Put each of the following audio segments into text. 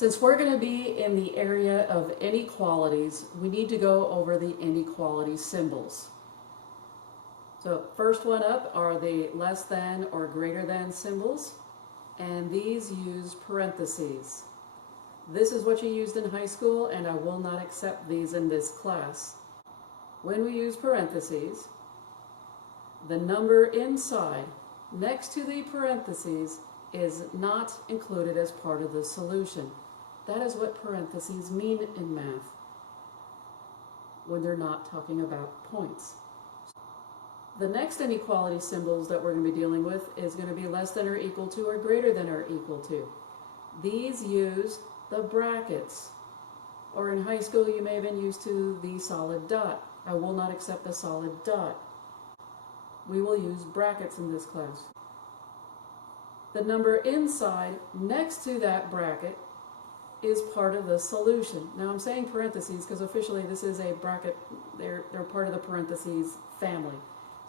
Since we're going to be in the area of inequalities, we need to go over the inequality symbols. So first one up are the less than or greater than symbols, and these use parentheses. This is what you used in high school, and I will not accept these in this class. When we use parentheses, the number inside, next to the parentheses, is not included as part of the solution. That is what parentheses mean in math when they're not talking about points. The next inequality symbols that we're going to be dealing with is going to be less than or equal to or greater than or equal to. These use the brackets, or in high school you may have been used to the solid dot. I will not accept the solid dot. We will use brackets in this class. The number inside next to that bracket is part of the solution. Now I'm saying parentheses because officially this is a bracket. They're part of the parentheses family.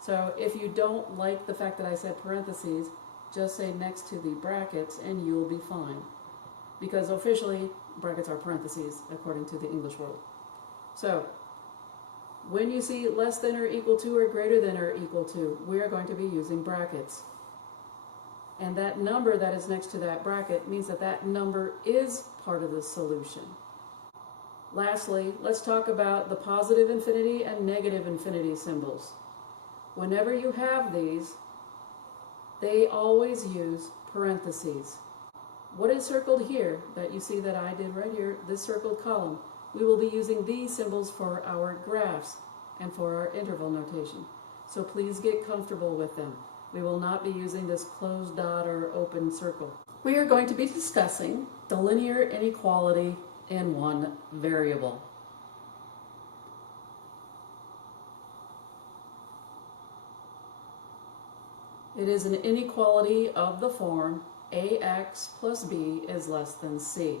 So if you don't like the fact that I said parentheses, just say next to the brackets and you'll be fine. Because officially brackets are parentheses according to the English world. So when you see less than or equal to or greater than or equal to, we are going to be using brackets. And that number that is next to that bracket means that that number is part of the solution. Lastly, let's talk about the positive infinity and negative infinity symbols. Whenever you have these, they always use parentheses. What is circled here that you see that I did right here, this circled column, we will be using these symbols for our graphs and for our interval notation. So please get comfortable with them. We will not be using this closed dot or open circle. We are going to be discussing the linear inequality in one variable. It is an inequality of the form ax plus b is less than c.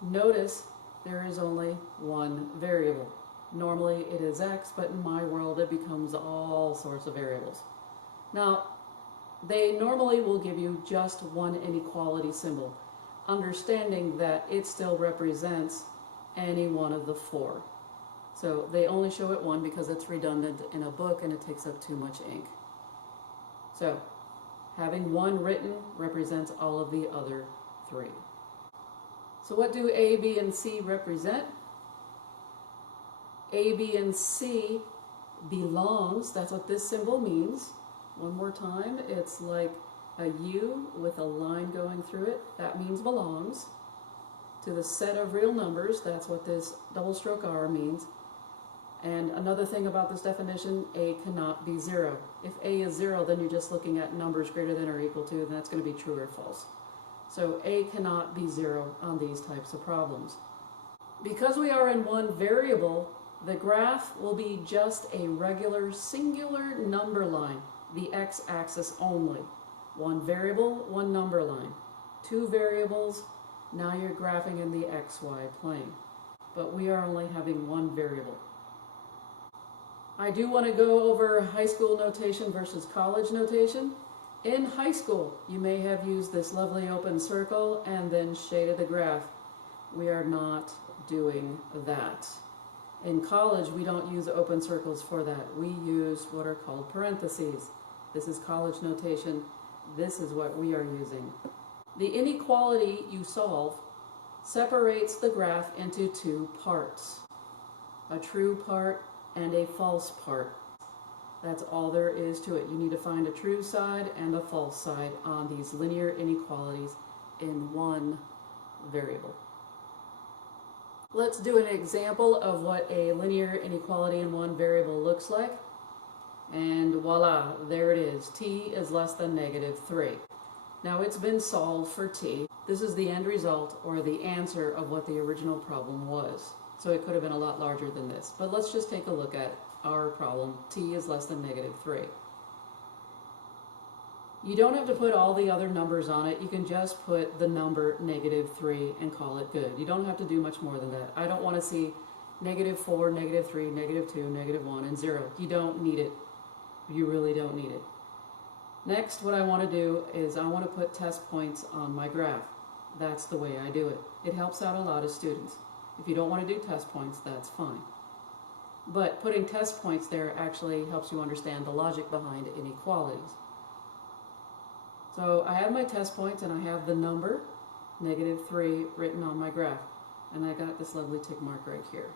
Notice there is only one variable. Normally it is x, but in my world it becomes all sorts of variables. Now, they normally will give you just one inequality symbol, understanding that it still represents any one of the four. So they only show it one because it's redundant in a book and it takes up too much ink. So having one written represents all of the other three. So what do A, B, and C represent? A, B, and C belongs, that's what this symbol means. One more time, it's like a U with a line going through it. That means belongs to the set of real numbers. That's what this double stroke R means. And another thing about this definition, A cannot be 0. If A is 0, then you're just looking at numbers greater than or equal to, and that's going to be true or false. So A cannot be 0 on these types of problems. Because we are in one variable, the graph will be just a regular singular number line, the x-axis only. One variable, one number line. Two variables, now you're graphing in the xy plane. But we are only having one variable. I do want to go over high school notation versus college notation. In high school, you may have used this lovely open circle and then shaded the graph. We are not doing that. In college, we don't use open circles for that. We use what are called parentheses. This is college notation. This is what we are using. The inequality you solve separates the graph into two parts. A true part and a false part. That's all there is to it. You need to find a true side and a false side on these linear inequalities in one variable. Let's do an example of what a linear inequality in one variable looks like. And voila, there it is. T is less than -3. Now it's been solved for t. This is the end result or the answer of what the original problem was. So it could have been a lot larger than this. But let's just take a look at our problem. T is less than -3. You don't have to put all the other numbers on it. You can just put the number -3 and call it good. You don't have to do much more than that. I don't want to see -4, -3, -2, -1, and 0. You don't need it. You really don't need it. Next, what I want to do is I want to put test points on my graph. that's the way I do it. It helps out a lot of students. If you don't want to do test points, that's fine. But putting test points there actually helps you understand the logic behind inequalities. So I have my test points and I have the number, -3, written on my graph. And I got this lovely tick mark right here.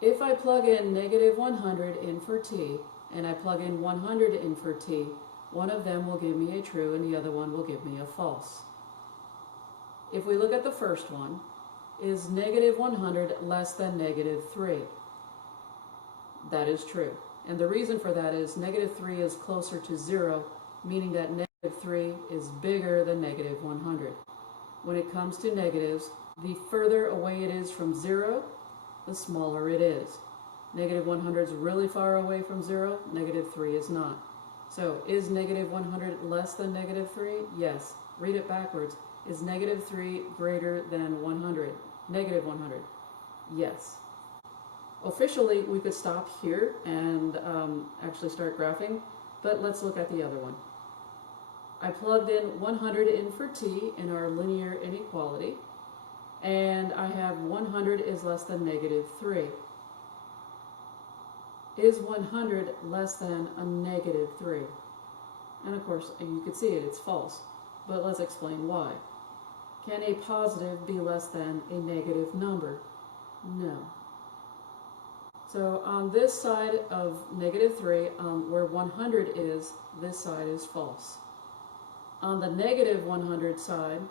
If I plug in -100 in for t, and I plug in 100 in for t, one of them will give me a true and the other one will give me a false. If we look at the first one, is -100 less than -3? That is true. And the reason for that is -3 is closer to 0, meaning that -3 is bigger than -100. When it comes to negatives, the further away it is from 0, the smaller it is. -100 is really far away from 0, -3 is not. So, is -100 less than -3? Yes. Read it backwards. Is -3 greater than 100? -100. Yes. Officially, we could stop here and actually start graphing, but let's look at the other one. I plugged in 100 in for t in our linear inequality, and I have 100 is less than -3. Is 100 less than a -3? And of course, you could see it, it's false. But let's explain why. Can a positive be less than a negative number? No. So on this side of -3, where 100 is, this side is false. On the -100 side,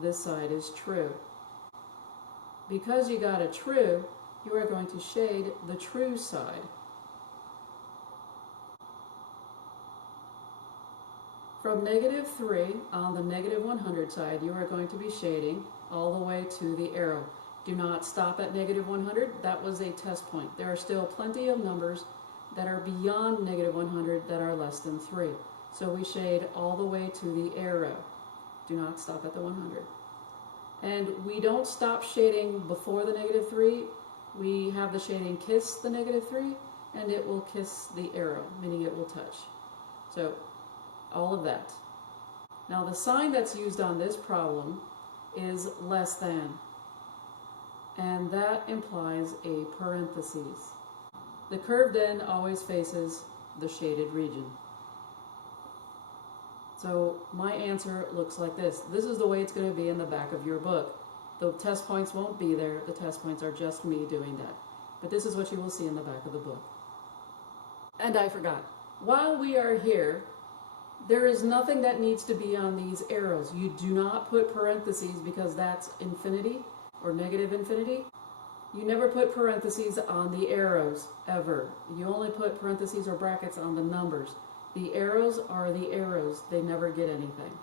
this side is true. Because you got a true, you are going to shade the true side. From -3 on the -100 side, you are going to be shading all the way to the arrow. Do not stop at -100. That was a test point. There are still plenty of numbers that are beyond -100 that are less than 3. So we shade all the way to the arrow. Do not stop at the 100. And we don't stop shading before the -3. We have the shading kiss the -3, and it will kiss the arrow, meaning it will touch. So all of that. Now the sign that's used on this problem is less than, and that implies a parenthesis. The curved end always faces the shaded region. So my answer looks like this. This is the way it's going to be in the back of your book. The test points won't be there. The test points are just me doing that. But this is what you will see in the back of the book. And I forgot. While we are here, there is nothing that needs to be on these arrows. You do not put parentheses because that's infinity or negative infinity. You never put parentheses on the arrows, ever. You only put parentheses or brackets on the numbers. The arrows are the arrows. They never get anything.